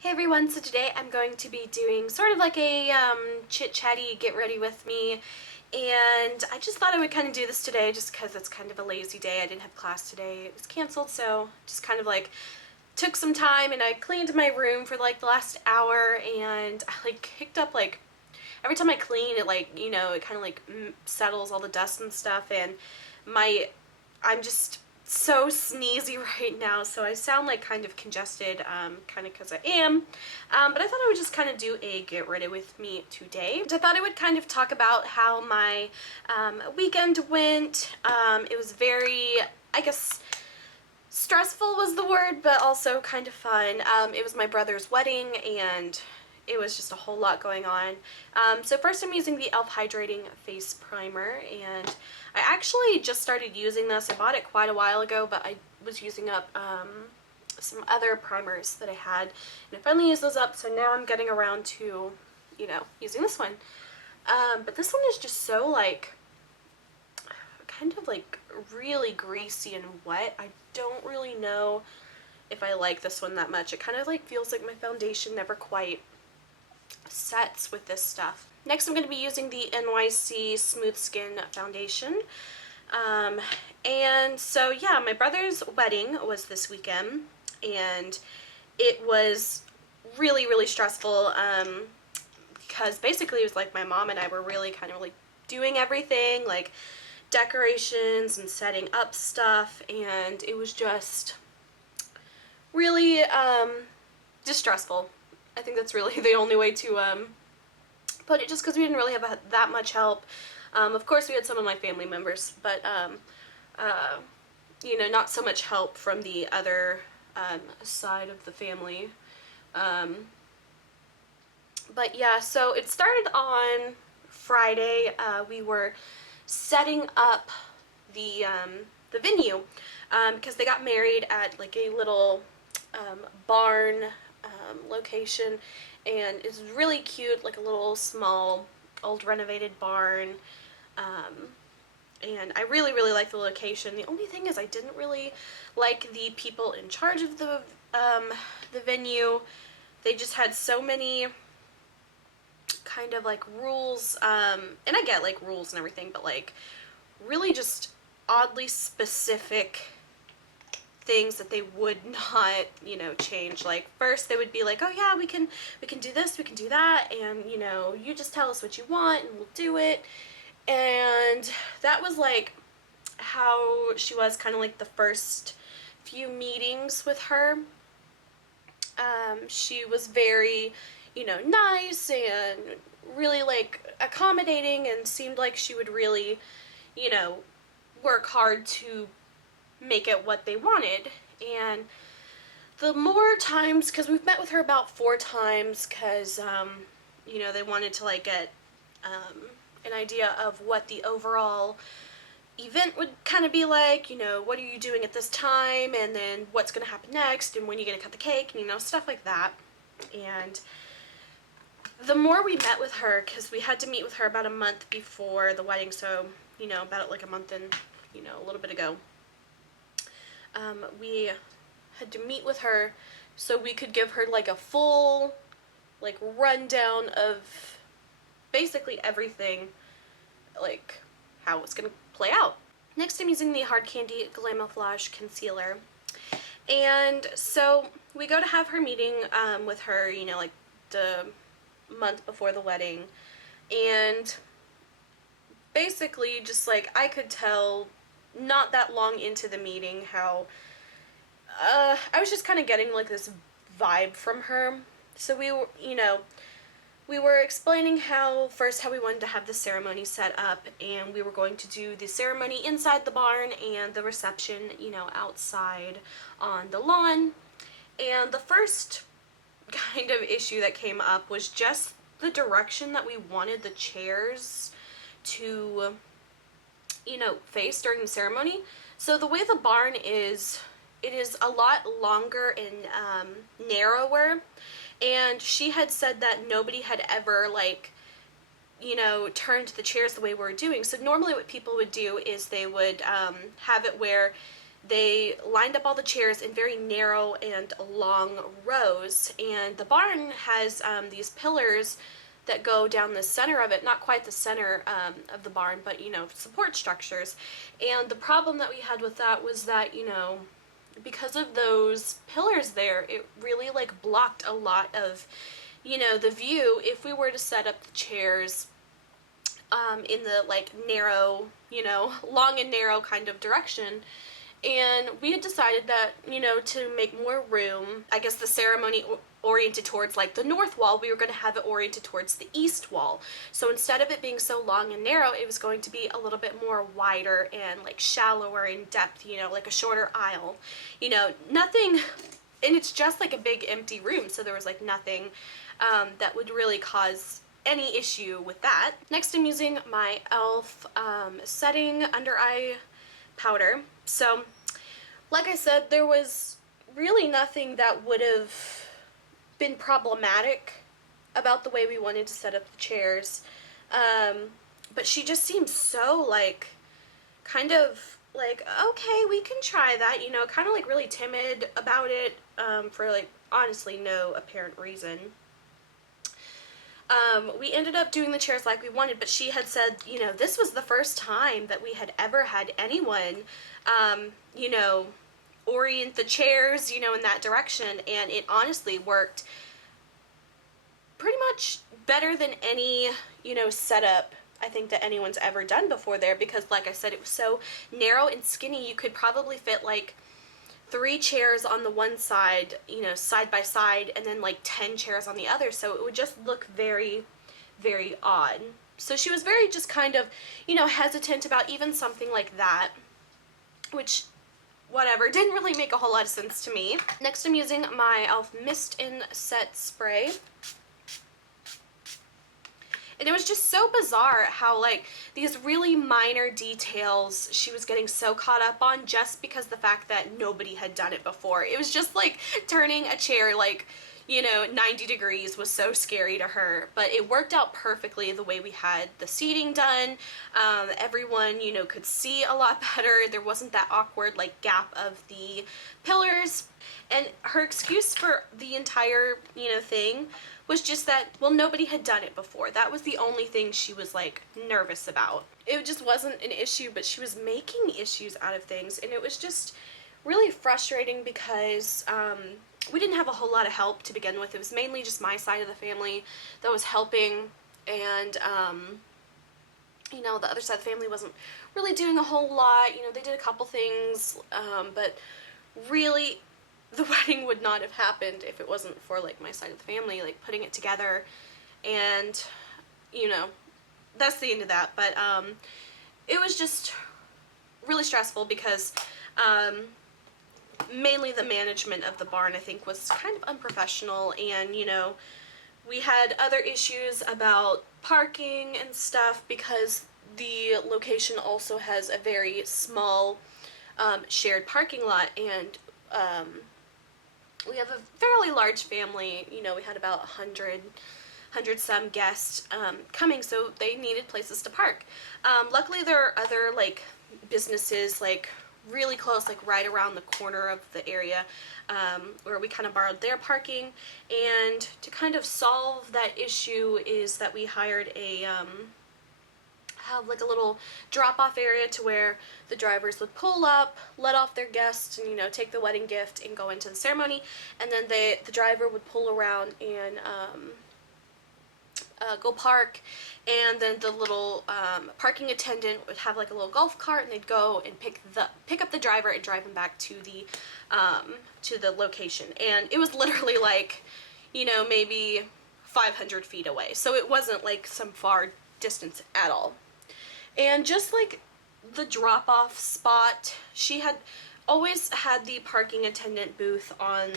Hey everyone, so today I'm going to be doing sort of like a chit-chatty get ready with me, and I just thought I would kind of do this today just because it's kind of a lazy day. I didn't have class today, it was canceled, so just kind of like took some time and I cleaned my room for like the last hour, and I like kicked up like every time I clean it, like, you know, it kind of like settles all the dust and stuff, and I'm just so sneezy right now, so I sound like kind of congested, kind of because I am, but I thought I would just kind of do a get ready with me today. I thought I would kind of talk about how my weekend went. It was very, I guess, stressful was the word, but also kind of fun. It was my brother's wedding, and it was just a whole lot going on. So first I'm using the e.l.f. Hydrating Face Primer, and I actually just started using this. I bought it quite a while ago, but I was using up some other primers that I had, and I finally used those up, so now I'm getting around to, you know, using this one. But this one is just so like, kind of like really greasy and wet. I don't really know if I like this one that much. It kind of like feels like my foundation never quite sets with this stuff. Next I'm going to be using the NYX Smooth Skin Foundation. And so yeah, my brother's wedding was this weekend, and it was really, really stressful, because basically it was like my mom and I were really kind of like doing everything, like decorations and setting up stuff, and it was just really just stressful. I think that's really the only way to put it, just because we didn't really have that much help. Of course we had some of my family members, but you know, not so much help from the other side of the family. But yeah, so it started on Friday. We were setting up the venue, because they got married at like a little barn location, and it's really cute, like a little small old renovated barn, and I really, really like the location. The only thing is I didn't really like the people in charge of the venue. They just had so many kind of like rules, and I get like rules and everything, but like really just oddly specific things that they would not, you know, change. Like first they would be like, oh yeah, we can do this, we can do that, and you know, you just tell us what you want and we'll do it. And that was like how she was kind of like the first few meetings with her. She was very, you know, nice and really like accommodating, and seemed like she would really, you know, work hard to make it what they wanted. And the more times, because we've met with her about 4 times, because you know, they wanted to like get an idea of what the overall event would kind of be like, you know, what are you doing at this time, and then what's going to happen next, and when you're going to cut the cake, and you know, stuff like that. And the more we met with her, because we had to meet with her about a month before the wedding, so, you know, about like a month and, you know, a little bit ago, we had to meet with her so we could give her like a full like rundown of basically everything, like how it's gonna play out. Next I'm using the Hard Candy Glamoflauge Concealer. And so we go to have her meeting with her, you know, like the month before the wedding, and basically just like I could tell not that long into the meeting how I was just kind of getting like this vibe from her. So we were, you know, we were explaining how we wanted to have the ceremony set up, and we were going to do the ceremony inside the barn and the reception, you know, outside on the lawn. And the first kind of issue that came up was just the direction that we wanted the chairs to, you know, face during the ceremony. So the way the barn is, it is a lot longer and narrower, and she had said that nobody had ever like, you know, turned the chairs the way we're doing. So normally what people would do is they would have it where they lined up all the chairs in very narrow and long rows, and the barn has these pillars that go down the center of it, not quite the center of the barn, but, you know, support structures. And the problem that we had with that was that, you know, because of those pillars there, it really like blocked a lot of, you know, the view if we were to set up the chairs in the like narrow, you know, long and narrow kind of direction. And we had decided that, you know, to make more room, I guess the ceremony oriented towards like the north wall, we were going to have it oriented towards the east wall. So instead of it being so long and narrow, it was going to be a little bit more wider and like shallower in depth, you know, like a shorter aisle. You know, nothing, and it's just like a big empty room, so there was like nothing that would really cause any issue with that. Next, I'm using my e.l.f. setting under eye powder. So, like I said, there was really nothing that would have been problematic about the way we wanted to set up the chairs. But she just seemed so, like, kind of like, okay, we can try that, you know, kind of like really timid about it, for like, honestly, no apparent reason. We ended up doing the chairs like we wanted, but she had said, you know, this was the first time that we had ever had anyone, you know, orient the chairs, you know, in that direction, and it honestly worked pretty much better than any, you know, setup I think that anyone's ever done before there, because like I said, it was so narrow and skinny, you could probably fit like 3 chairs on the one side, you know, side by side, and then like 10 chairs on the other, so it would just look very, very odd. So she was very just kind of, you know, hesitant about even something like that, which, whatever, didn't really make a whole lot of sense to me. Next, I'm using my e.l.f. Mist and Set Spray. And it was just so bizarre how, like, these really minor details she was getting so caught up on just because the fact that nobody had done it before. It was just like turning a chair, like, you know, 90 degrees was so scary to her. But it worked out perfectly the way we had the seating done. Everyone, you know, could see a lot better. There wasn't that awkward, like, gap of the pillars. And her excuse for the entire, you know, thing was just that, well, nobody had done it before. That was the only thing she was, like, nervous about. It just wasn't an issue, but she was making issues out of things, and it was just really frustrating because we didn't have a whole lot of help to begin with. It was mainly just my side of the family that was helping, and, you know, the other side of the family wasn't really doing a whole lot. You know, they did a couple things, but really, the wedding would not have happened if it wasn't for, like, my side of the family, like, putting it together, and, you know, that's the end of that. But it was just really stressful because mainly the management of the barn, I think, was kind of unprofessional, and, you know, we had other issues about parking and stuff because the location also has a very small shared parking lot, and we have a fairly large family. You know, we had about 100 some guests coming, so they needed places to park. Luckily, there are other, like, businesses, like, really close, like, right around the corner of the area, where we kind of borrowed their parking. And to kind of solve that issue is that we hired a, have like a little drop-off area to where the drivers would pull up, let off their guests, and, you know, take the wedding gift and go into the ceremony, and then the driver would pull around and go park, and then the little parking attendant would have like a little golf cart, and they'd go and pick up the driver and drive him back to the location. And it was literally like, you know, maybe 500 feet away, so it wasn't like some far distance at all. And just like the drop-off spot, she had always had the parking attendant booth on,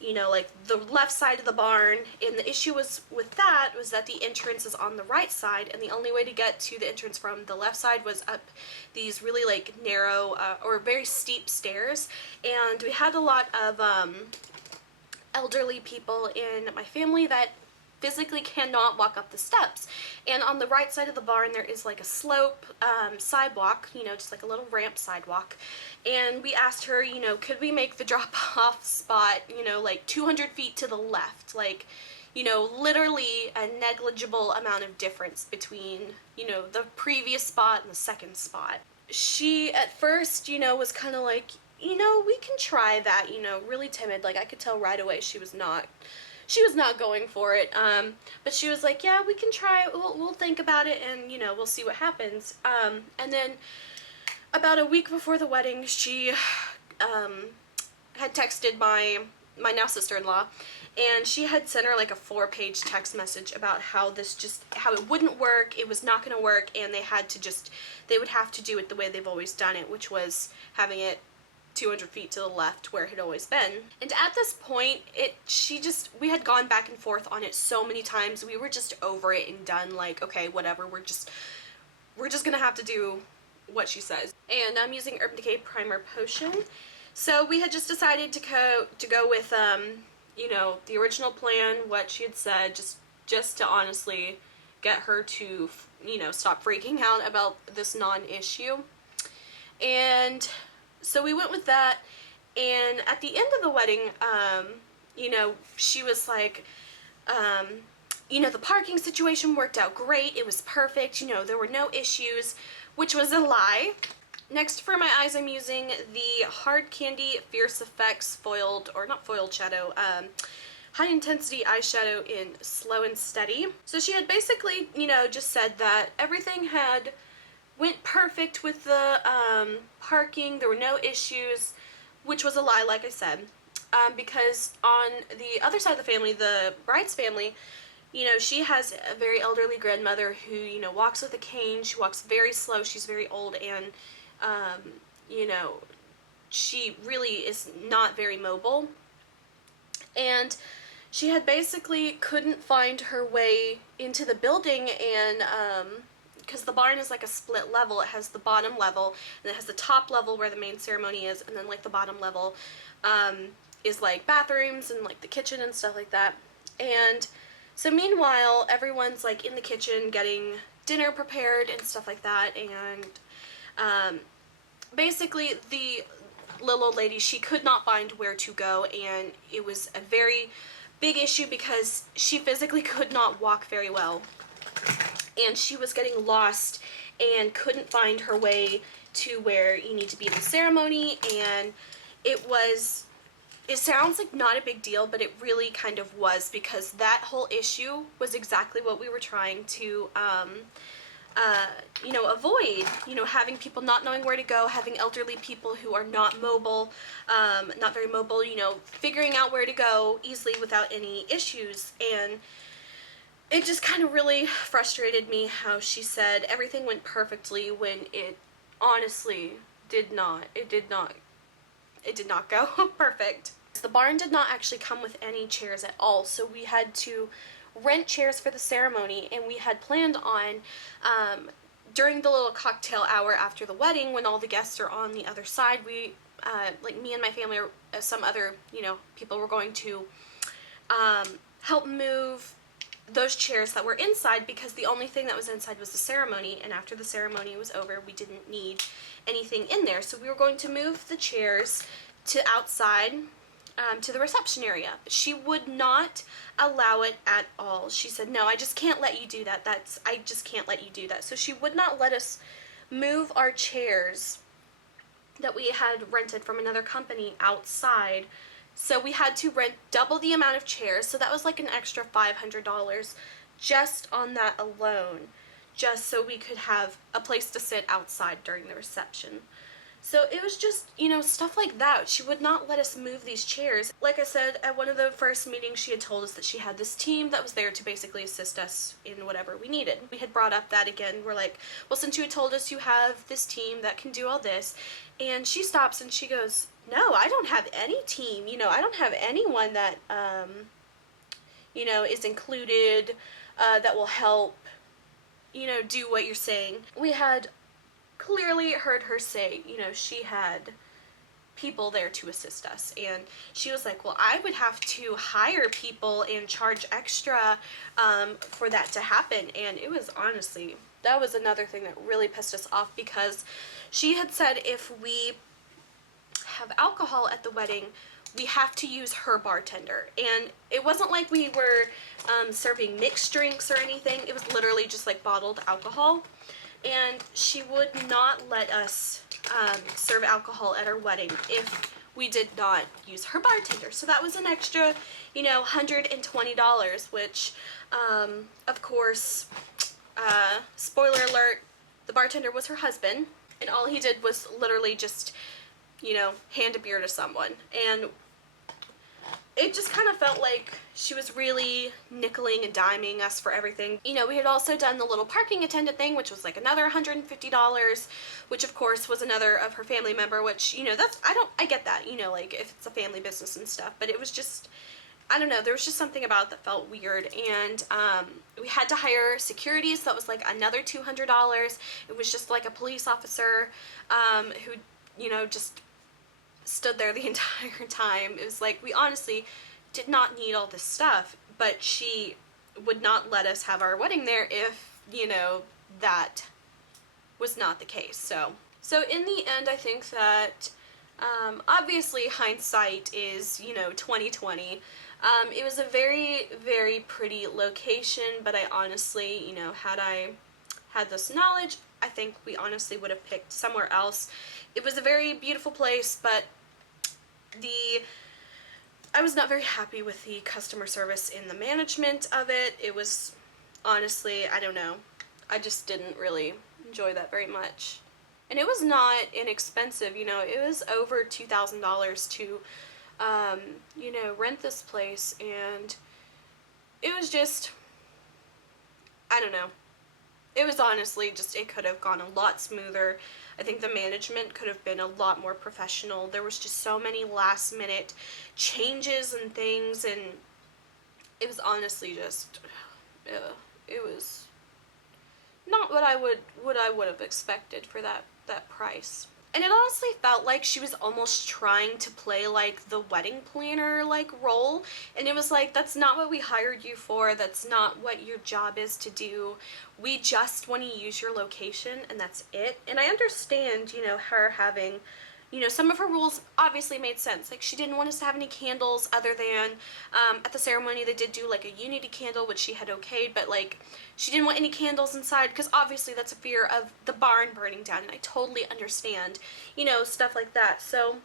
you know, like the left side of the barn, and the issue was with that was that the entrance is on the right side, and the only way to get to the entrance from the left side was up these really, like, narrow or very steep stairs. And we had a lot of elderly people in my family that physically cannot walk up the steps. And on the right side of the barn there is like a slope sidewalk, you know, just like a little ramp sidewalk. And we asked her, you know, could we make the drop-off spot, you know, like 200 feet to the left, like, you know, literally a negligible amount of difference between, you know, the previous spot and the second spot. She at first, you know, was kind of like, you know, we can try that, you know, really timid. Like, I could tell right away she was not going for it. But she was like, yeah, we can try it. We'll think about it, and, you know, we'll see what happens. And then about a week before the wedding, she had texted my now sister-in-law, and she had sent her like a 4-page text message about how it wouldn't work, it was not going to work, and they would have to do it the way they've always done it, which was having it 200 feet to the left where it had always been. And at this point, we had gone back and forth on it so many times, we were just over it and done, like, okay, whatever, we're just gonna have to do what she says. And I'm using Urban Decay Primer Potion. So we had just decided to go with, you know, the original plan, what she had said, just to honestly get her to, you know, stop freaking out about this non-issue. And so we went with that, and at the end of the wedding, you know, she was like, you know, the parking situation worked out great, it was perfect, you know, there were no issues, which was a lie. Next for my eyes, I'm using the Hard Candy Fierce Effects shadow, high intensity eyeshadow in Slow and Steady. So she had basically, you know, just said that everything went perfect with the parking, there were no issues, which was a lie, like I said, because on the other side of the family, the bride's family, you know, she has a very elderly grandmother who, you know, walks with a cane, she walks very slow, she's very old, and you know, she really is not very mobile, and she had basically couldn't find her way into the building, and because the barn is like a split level, it has the bottom level, and it has the top level where the main ceremony is, and then like the bottom level is like bathrooms and like the kitchen and stuff like that. And so meanwhile, everyone's like in the kitchen getting dinner prepared and stuff like that, and basically the little old lady, she could not find where to go, and it was a very big issue because she physically could not walk very well, and she was getting lost and couldn't find her way to where you need to be in the ceremony. And it sounds like not a big deal, but it really kind of was, because that whole issue was exactly what we were trying to you know, avoid, you know, having people not knowing where to go, having elderly people who are not mobile, not very mobile, you know, figuring out where to go easily without any issues. And it just kind of really frustrated me how she said everything went perfectly when it honestly did not. It did not go perfect. The barn did not actually come with any chairs at all, so we had to rent chairs for the ceremony, and we had planned on during the little cocktail hour after the wedding, when all the guests are on the other side, we like me and my family or some other, you know, people were going to help move those chairs that were inside, because the only thing that was inside was the ceremony, and after the ceremony was over we didn't need anything in there, so we were going to move the chairs to outside to the reception area. She would not allow it at all. She said, no, I just can't let you do that. I just can't let you do that. So she would not let us move our chairs that we had rented from another company outside. So we had to rent double the amount of chairs. So that was like an extra $500 just on that alone, just so we could have a place to sit outside during the reception. So it was just, you know, stuff like that. She would not let us move these chairs. Like I said, at one of the first meetings, she had told us that she had this team that was there to basically assist us in whatever we needed. We had brought up that again. We're like, well, since you had told us you have this team that can do all this. And she stops and she goes, no, I don't have any team. You know, I don't have anyone that, you know, is included, that will help, you know, do what you're saying. We had clearly heard her say, you know, she had people there to assist us, and she was like, well, I would have to hire people and charge extra for that to happen. And it was honestly, that was another thing that really pissed us off, because she had said if we have alcohol at the wedding, we have to use her bartender. And it wasn't like we were serving mixed drinks or anything. It was literally just like bottled alcohol, and she would not let us serve alcohol at our wedding if we did not use her bartender. So that was an extra, you know, $120, which, of course, spoiler alert, the bartender was her husband, and all he did was literally just, you know, hand a beer to someone. And it just kind of felt like she was really nickeling and diming us for everything. You know, we had also done the little parking attendant thing, which was like another $150, which of course was another of her family member, which, you know, that's, I get that, you know, like if it's a family business and stuff, but it was just, I don't know, there was just something about it that felt weird. And we had to hire security, so that was like another $200. It was just like a police officer who, you know, just stood there the entire time. It was like, we honestly did not need all this stuff, but she would not let us have our wedding there if, you know, that was not the case. So in the end, I think that obviously hindsight is, you know, 2020. It was a very, very pretty location, but I honestly, you know, had I had this knowledge, I think we honestly would have picked somewhere else. It was a very beautiful place, but I was not very happy with the customer service and the management of it. It was honestly, I don't know, I just didn't really enjoy that very much. And it was not inexpensive, you know, it was over $2,000 to, you know, rent this place, and it was just, I don't know. It was honestly just, it could have gone a lot smoother. I think the management could have been a lot more professional. There was just so many last minute changes and things, and it was honestly just, it was not what I would have expected for that price. And it honestly felt like she was almost trying to play like the wedding planner like role, and it was like, that's not what we hired you for, that's not what your job is to do. We just want to use your location, and that's it. And I understand, you know, her having, you know, some of her rules obviously made sense. Like, she didn't want us to have any candles other than, at the ceremony they did do like a unity candle, which she had okayed, but like, she didn't want any candles inside, because obviously that's a fear of the barn burning down, and I totally understand, you know, stuff like that. So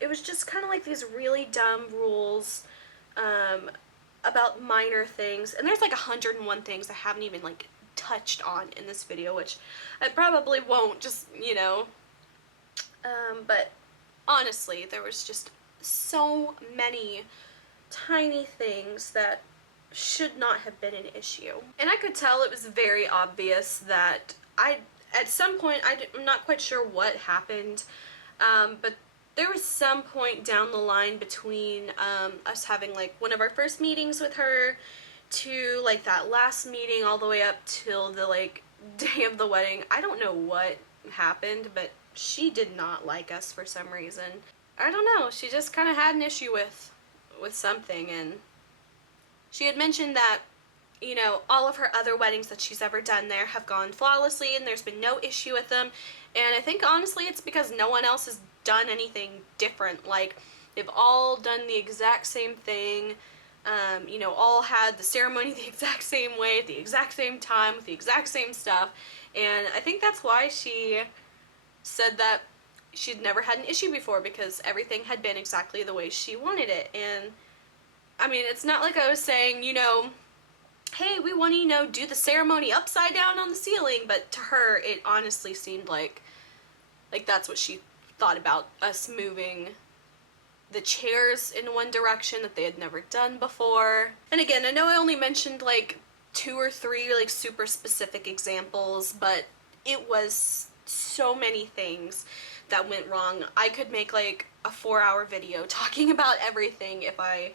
it was just kind of like these really dumb rules, about minor things, and there's like 101 things I haven't even like touched on in this video, which I probably won't, just, you know, but honestly, there was just so many tiny things that should not have been an issue. And I could tell it was very obvious that at some point, I'm not quite sure what happened, but there was some point down the line between us having like one of our first meetings with her to like that last meeting all the way up till the like day of the wedding. I don't know what happened, but she did not like us for some reason. I don't know, she just kind of had an issue with something. And she had mentioned that, you know, all of her other weddings that she's ever done there have gone flawlessly and there's been no issue with them. And I think honestly it's because no one else has done anything different. Like, they've all done the exact same thing, you know, all had the ceremony the exact same way, at the exact same time, with the exact same stuff. And I think that's why she said that she'd never had an issue before, because everything had been exactly the way she wanted it. And I mean, it's not like I was saying, you know, hey, we want to, you know, do the ceremony upside down on the ceiling, but to her it honestly seemed like that's what she thought about us moving the chairs in one direction that they had never done before. And again, I know I only mentioned like 2 or 3 like super specific examples, but it was so many things that went wrong. I could make like a 4-hour video talking about everything if I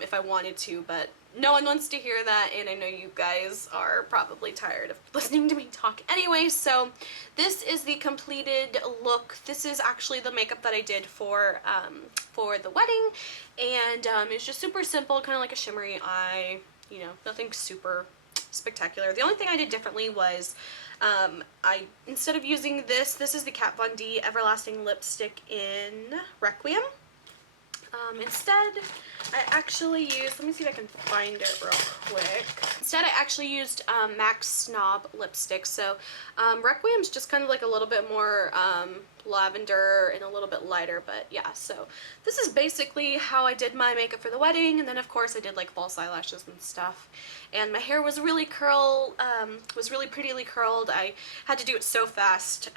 if I wanted to, but no one wants to hear that, and I know you guys are probably tired of listening to me talk anyway. So this is the completed look. This is actually the makeup that I did for the wedding, and it's just super simple, kind of like a shimmery eye, you know, nothing super spectacular. The only thing I did differently was instead of using this is the Kat Von D Everlasting Lipstick in Requiem. Instead, I actually used, let me see if I can find it real quick. Instead, I actually used MAC Snob lipstick. So, Requiem's just kind of like a little bit more lavender and a little bit lighter, but yeah, so this is basically how I did my makeup for the wedding, and then of course I did like false eyelashes and stuff. And my hair was really really prettily curled. I had to do it so fast,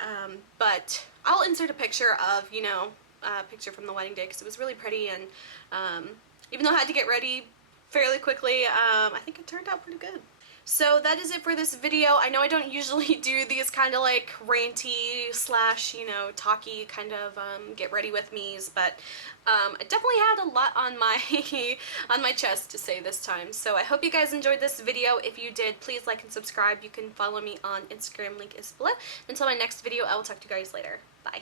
but I'll insert a picture of, you know, picture from the wedding day because it was really pretty, and even though I had to get ready fairly quickly, I think it turned out pretty good. So that is it for this video. I know I don't usually do these kind of like ranty slash, you know, talky kind of get ready with me's, but I definitely had a lot on my on my chest to say this time. So I hope you guys enjoyed this video. If you did, please like and subscribe. You can follow me on Instagram, link is below. Until my next video, I will talk to you guys later. Bye.